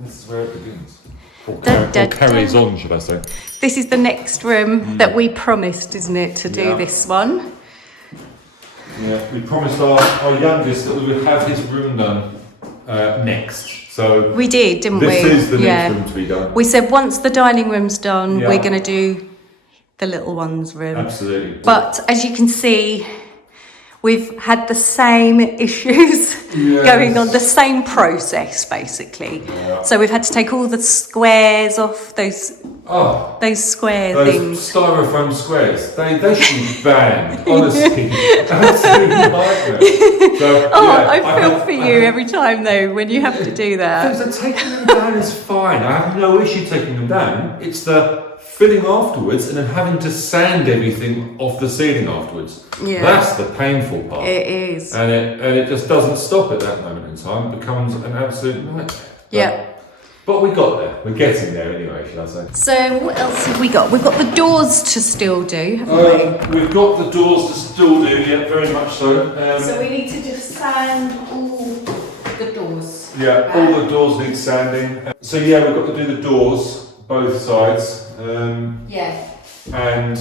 This is where it begins. Or Carries on, should I say. This is the next room that we promised, isn't it, to do this one? Yeah, we promised our youngest that we would have his room done next. So we did, didn't we? This is the next room to be done. We said once the dining room's done, we're going to do the little one's room. Absolutely. But as you can see, we've had the same issues going on, the same process basically. Yeah. So we've had to take all the squares off, those square things. Those styrofoam squares, they should be banned, honestly. Absolutely nightmare. So, I feel for you every time though, when you have to do that. Because taking them down is fine. I have no issue taking them down. It's the filling afterwards and then having to sand everything off the ceiling afterwards. Yeah. That's the painful part. It is. And it just doesn't stop at that moment in time. It becomes an absolute nightmare. But we got there. We're getting there anyway, should I say. So what else have we got? We've got the doors to still do, haven't we? We've got the doors to still do, yeah, very much so. So we need to just sand all the doors. Yeah, all the doors need sanding. So yeah, we've got to do the doors, both sides. And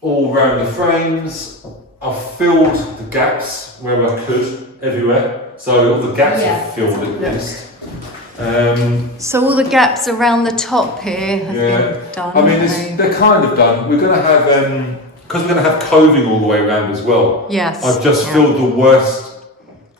all round the frames. I've filled the gaps where I could, everywhere. So all the gaps are filled at least. So all the gaps around the top here have been done. I mean, they're kind of done. We're going to have, because we're going to have coving all the way around as well. Yes. I've just filled the worst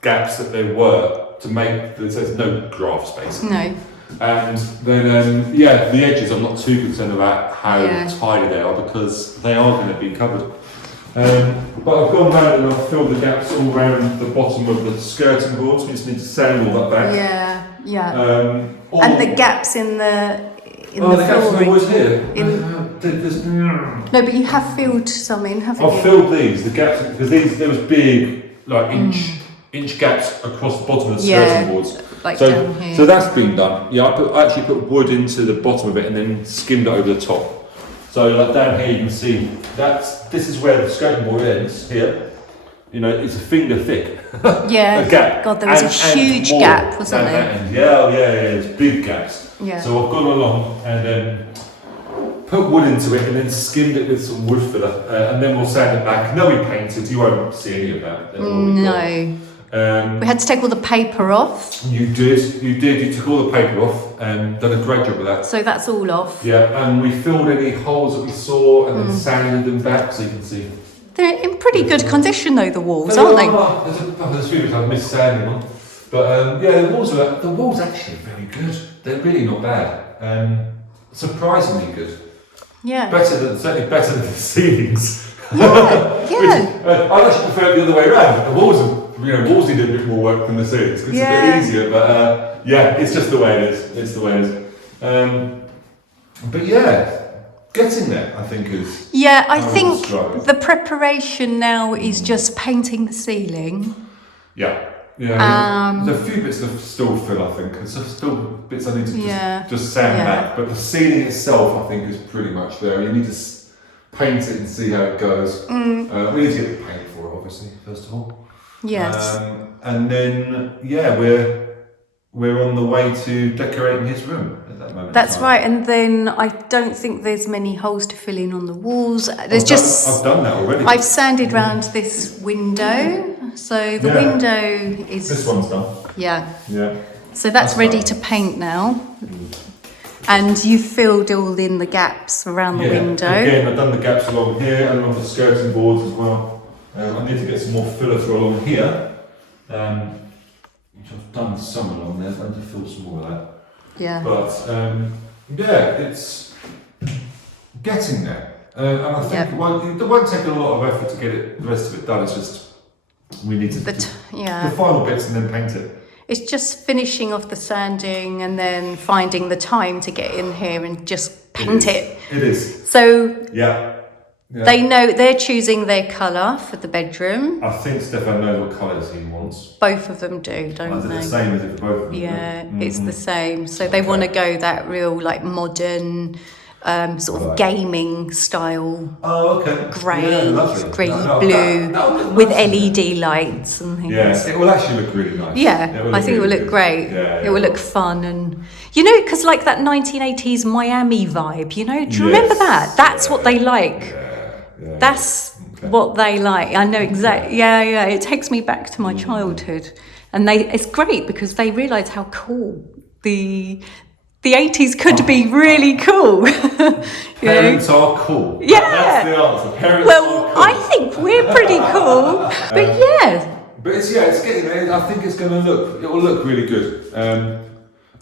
gaps that there were to make, there's no graph space. No. And then, the edges, I'm not too concerned about how tidy they are because they are going to be covered. But I've gone round and I've filled the gaps all around the bottom of the skirting boards. We just need to sand all that back. And the gaps in the the gaps in the wood here. No, but you have filled some in, haven't you? I've filled the gaps, because there was big, like inch gaps across the bottom of the skirting boards. Like down here. So that's been done. Yeah, I actually put wood into the bottom of it and then skimmed it over the top. So like down here you can see this is where the skirting board ends here. You know, it's a finger thick. Yeah. A gap. God, there was a huge gap, wasn't there? Yeah, it's big gaps. Yeah. So I've gone along and then put wood into it and then skimmed it with some wood filler, and then we'll sand it back. And they'll be painted. You won't see any of that. No. We had to take all the paper off. You did. You took all the paper off and done a great job with that. So that's all off. Yeah, and we filled any holes that we saw and then sanded them back so you can see. They're in pretty good condition though, the walls, aren't they? There's a few bits I've missed sanding on. But the walls actually are very good. They're really not bad. Surprisingly good. Yeah. Certainly better than the ceilings. Yeah. I'd actually prefer it the other way around. The walls need a bit more work than the ceilings. It's a bit easier, but it's just the way it is. It's the way it is. But getting there, I think is. Yeah, I think the preparation now is just painting the ceiling. Yeah. Yeah, there's a few bits to still fill, I think. There's still bits I need to just sand back. But the ceiling itself, I think, is pretty much there. You need to paint it and see how it goes. We need to get the paint for it, obviously, first of all. Yes. And then, we're on the way to decorating his room at that moment. That's right. And then I don't think there's many holes to fill in on the walls. I've done that already. I've sanded round this window. So the window is... This one's done. Yeah. Yeah. So that's ready to paint now. And you filled all in the gaps around the window. Again, I've done the gaps along here and along the skirting boards as well. I need to get some more filler through along here. Which I've done some along there, so I need to fill some more of that. Yeah. But, it's getting there. And I think it won't take a lot of effort to get the rest of it done. It's just, we need to do the final bits and then paint it. It's just finishing off the sanding and then finding the time to get in here and just paint it. It is. So they know they're choosing their colour for the bedroom. I think Stefan knows what colours he wants. Both of them do, don't they? It's the same as it for both of them. Yeah, it's the same. So they want to go that real like modern, sort of gaming style. Oh, okay. Grey, lovely. grey, No, blue, that would look with nice, LED lights and things. Yeah, it will actually look really nice. Yeah, I think it will look great. It will look fun, and because like that 1980s Miami vibe, do you remember that? That's what they like. That's what they like. I know exactly. Yeah. It takes me back to my childhood, and it's great because they realise how cool the 80s could be really cool. Parents are cool. Yeah. That's the answer. Parents are cool. I think we're pretty cool. But yeah. But it's getting there. I think it will look really good.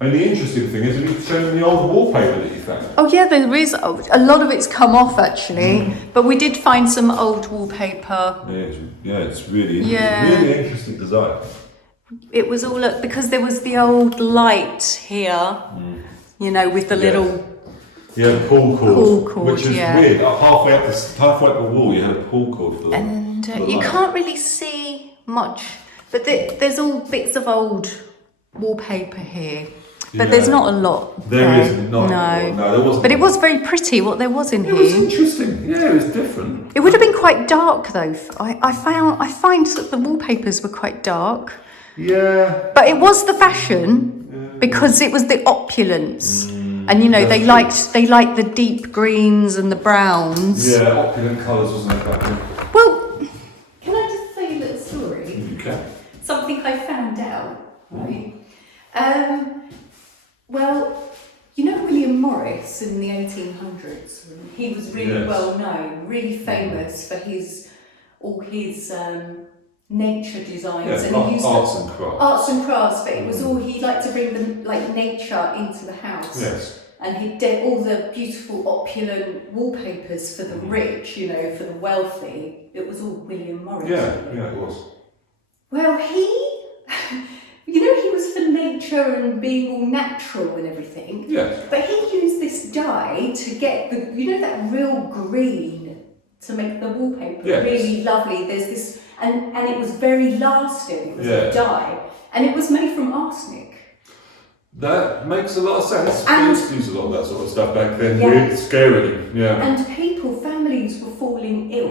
And the interesting thing is, have you shown them the old wallpaper that you found? Oh yeah, there is. A lot of it's come off actually. But we did find some old wallpaper. It's really interesting design. It was all because there was the old light here, with the little pull cord, which is weird. Halfway up the wall, you had a pull cord for that. And you can't really see much, but there's all bits of old wallpaper here. But there's not a lot. There isn't. No, there wasn't. But it was very pretty what there was in here. It was interesting. Yeah, it was different. It would have been quite dark though. I find that the wallpapers were quite dark. Yeah. But it was the fashion because it was the opulence. And they liked the deep greens and the browns. Yeah, opulent colours, wasn't it? Back then? Well, can I just say a little story? You can. Something I found out, right? Well, William Morris in the 1800s, he was really well known, really famous for all his nature designs, and he used arts and crafts. Arts and crafts, but it was all he liked to bring nature into the house. Yes. And he did all the beautiful opulent wallpapers for the rich, for the wealthy. It was all William Morris. Yeah, it was. Well, he was for nature and being all natural and everything. Yes. But he used this dye to get that real green to make the wallpaper really lovely. There's this, and it was very lasting. It was a dye, and it was made from arsenic. That makes a lot of sense. They used to use a lot of that sort of stuff back then. Really scarily. Yeah. And families were falling ill,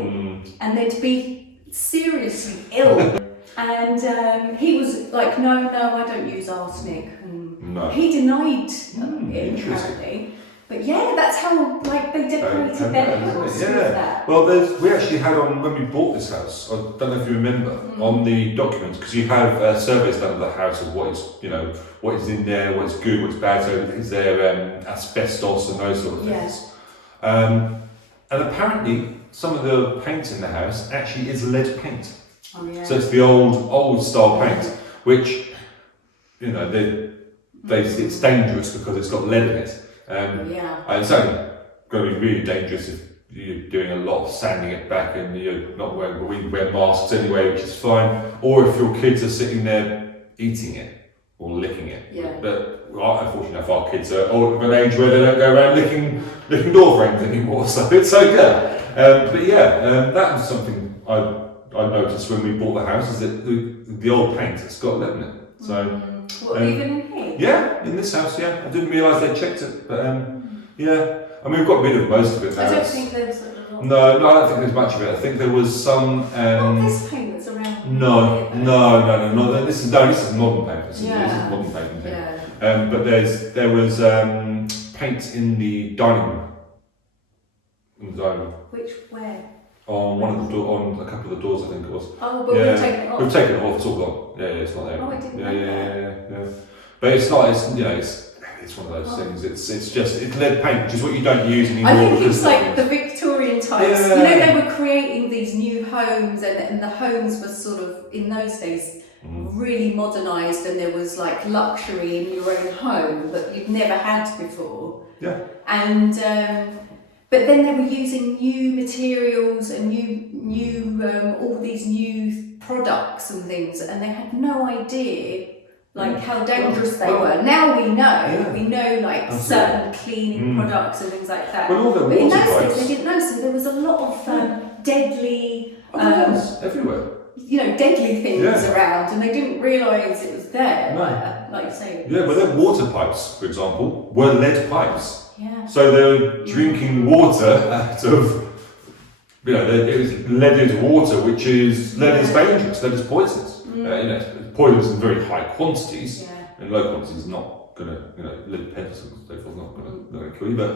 and they'd be seriously ill. And he was like, no, I don't use arsenic. And he denied it, apparently. But that's how they decorated their house with that. Well, we actually had when we bought this house, I don't know if you remember, on the documents, because you have surveys done of the house of what is in there, what's good, what's bad, so is there asbestos and those sort of things. And apparently some of the paint in the house actually is lead paint. Oh, yeah. So it's the old style paint, which it's dangerous because it's got lead in it. And it's only going to be really dangerous if you're doing a lot of sanding it back and you're not wearing. But we wear masks anyway, which is fine. Or if your kids are sitting there eating it or licking it. Yeah. But unfortunately, if our kids are old of an age where they don't go around licking door frames anymore, so it's okay. That was something I noticed when we bought the house, is that the old paint, it's got lead in it. So, even in here? Yeah, in this house, I didn't realise they checked it, but I mean, we've got rid of most of it now. I don't think there's a lot. No, I don't think there's much of it. I think there was some. This paint that's around. No. This is modern paint. This is modern paint. Yeah. But there was paint in the dining room. Where? On on a couple of the doors, I think it was. Oh, but we've taken it off. We've taken it off. It's all gone. Yeah, it's not there. Oh, I didn't know that. But it's not. It's one of those things. It's lead paint, which is what you don't use anymore. I think it's like the Victorian types. Yeah. They were creating these new homes, and the homes were sort of in those days really modernised, and there was like luxury in your own home that you've never had before. Yeah. And but then they were using new materials and new all these new products and things, and they had no idea how dangerous they were. Now we know. We know certain cleaning products and things like that. Well, but in those days they didn't know, so there was a lot of deadly everywhere. Deadly things around, and they didn't realise it was there. No. like you say. Yeah, but their water pipes, for example, were lead pipes. Yeah. So they were drinking water out of, it was leaded water, which is, lead is dangerous, lead is poisonous. It's poisonous in very high quantities. In low quantities, it's not going to, lead pencils and so forth, not going to kill you, but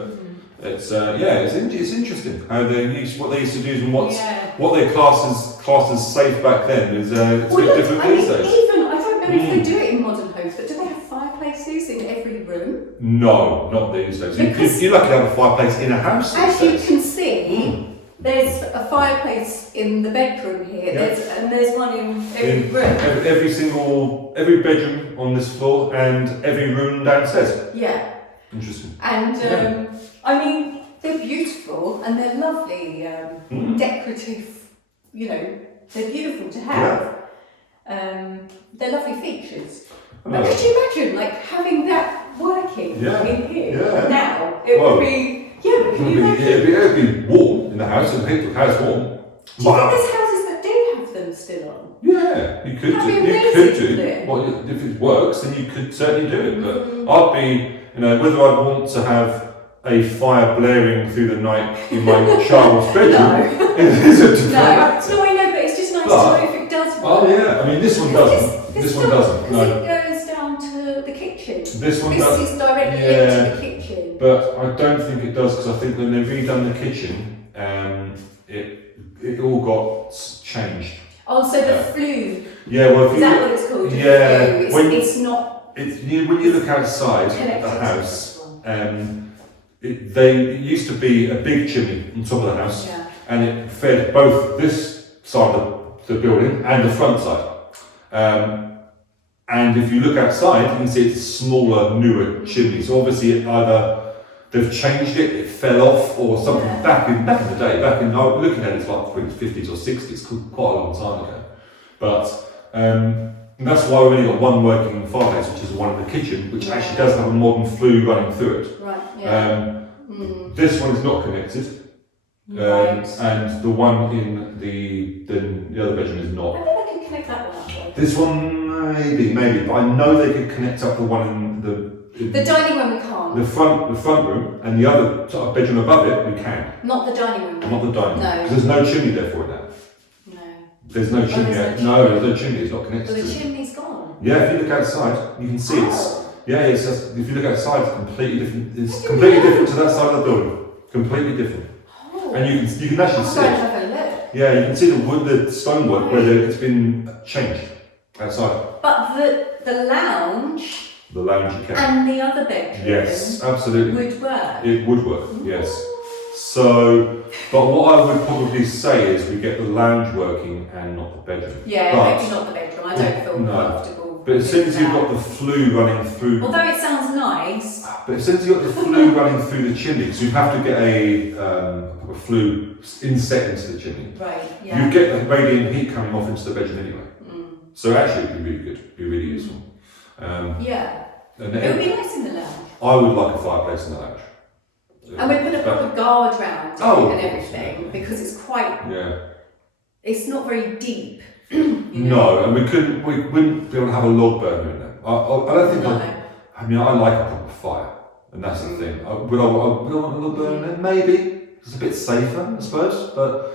it's interesting how they used, what they used to do and what they classed as safe back then is it's a bit different these days. Even, I don't know if they do it in modern homes, but do they have fireplaces in every room? No, not these days. You're lucky to have a fireplace in a house. As you can see, there's a fireplace in the bedroom here, there's one in every room. Every bedroom on this floor and every room downstairs. Yeah. Interesting. And I mean, they're beautiful and they're lovely, decorative, they're beautiful to have. They're lovely features. But could you imagine, having that working in here now? It would be. Yeah, but can you imagine? It'd be warm in the house and keep the house warm. Do you think there's houses that do have them still on? Yeah, you could do. Well, if it works, then you could certainly do it. But I'd be, whether I'd want to have a fire blaring through the night in my child's bedroom is a different matter. No, I know, but it's just nice to know if it does work. Oh yeah, I mean this one doesn't. This one doesn't. No. It goes down to the kitchen. This one does. This is directly into the kitchen. But I don't think it does because I think when they've redone the kitchen, it all got changed. Oh, so the flue. Yeah, well, is that what it's called? Yeah, it's not. When you look outside the house, it used to be a big chimney on top of the house, and it fed both this side of the building and the front side. And if you look outside, you can see it's a smaller, newer chimney. So obviously, either they've changed it fell off, or something back in the day. Looking at it, it's like the 50s or 60s, quite a long time ago. But that's why we've only got one working fireplace, which is the one in the kitchen, which actually does have a modern flue running through it. Right. Yeah. This one is not connected, and the one in the other bedroom is not. Maybe they can connect that one up. This one maybe, but I know they could connect up the one in the dining room we can't. The front room and the other sort of bedroom above it we can. Not the dining room. Not the dining room. No. Because there's no chimney there for it now. No. There's no chimney. There's no chimney. It's not connected. But the chimney's gone. Yeah, if you look outside, you can see it's just, if you look outside, it's completely different. It's completely different to that side of the building. Completely different. Oh. And you can actually see it. Have a look. Yeah, you can see the stonework where it's been changed outside. But the lounge. The lounge you can. And the other bedroom. Yes, absolutely. Would work. It would work. Yes. So, but what I would probably say is we get the lounge working and not the bedroom. Yeah, maybe not the bedroom. I don't feel comfortable. But as soon as you've got the flue running through. Although it sounds nice. But as soon as you've got the flue running through the chimney, so you have to get a flue inset into the chimney. Right. Yeah. You get the radiant heat coming off into the bedroom anyway. So actually, it'd be really good. It'd be really useful. And it would be nice in the lounge. I would like a fireplace in the lounge. And we put a proper guard round it and everything because it's quite. Yeah. It's not very deep. No, and we wouldn't be able to have a log burner in there. I don't think. No. I like a proper fire, and that's the thing. Would I want a log burner in there? Maybe it's a bit safer, I suppose. But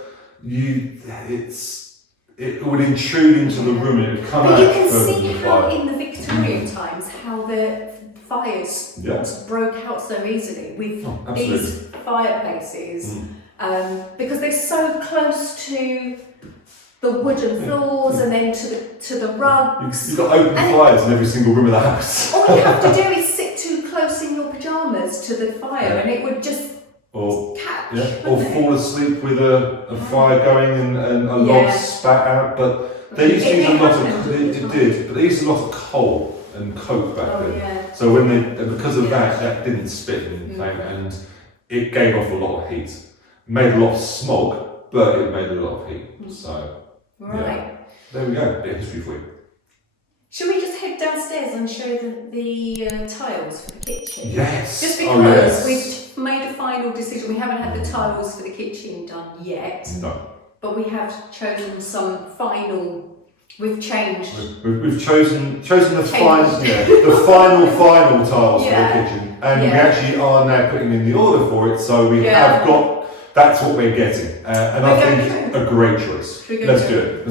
it would intrude into the room and it would come out. But you can see how in the Victorian times how the fires broke out so easily with these fireplaces because they're so close to the wooden floors and then to the rugs. You've got open fires in every single room of the house. All you have to do is sit too close in your pyjamas to the fire and it would just catch. Or fall asleep with a fire going and a log spat out. But they used to use a lot of but they used a lot of coal and coke back then. Yeah. So because of that didn't spit and it gave off a lot of heat. It made a lot of smog, but it made a lot of heat. So there we go. Bit of history for you. Should we just head downstairs and show the tiles for the kitchen? Yes. Just because we've made a final decision. We haven't had the tiles for the kitchen done yet. No. But we have chosen some final We've changed. We've chosen the final tiles for the kitchen, and we actually are now putting in the order for it. So we have got. That's what we're getting, and I think a great choice. Let's do it.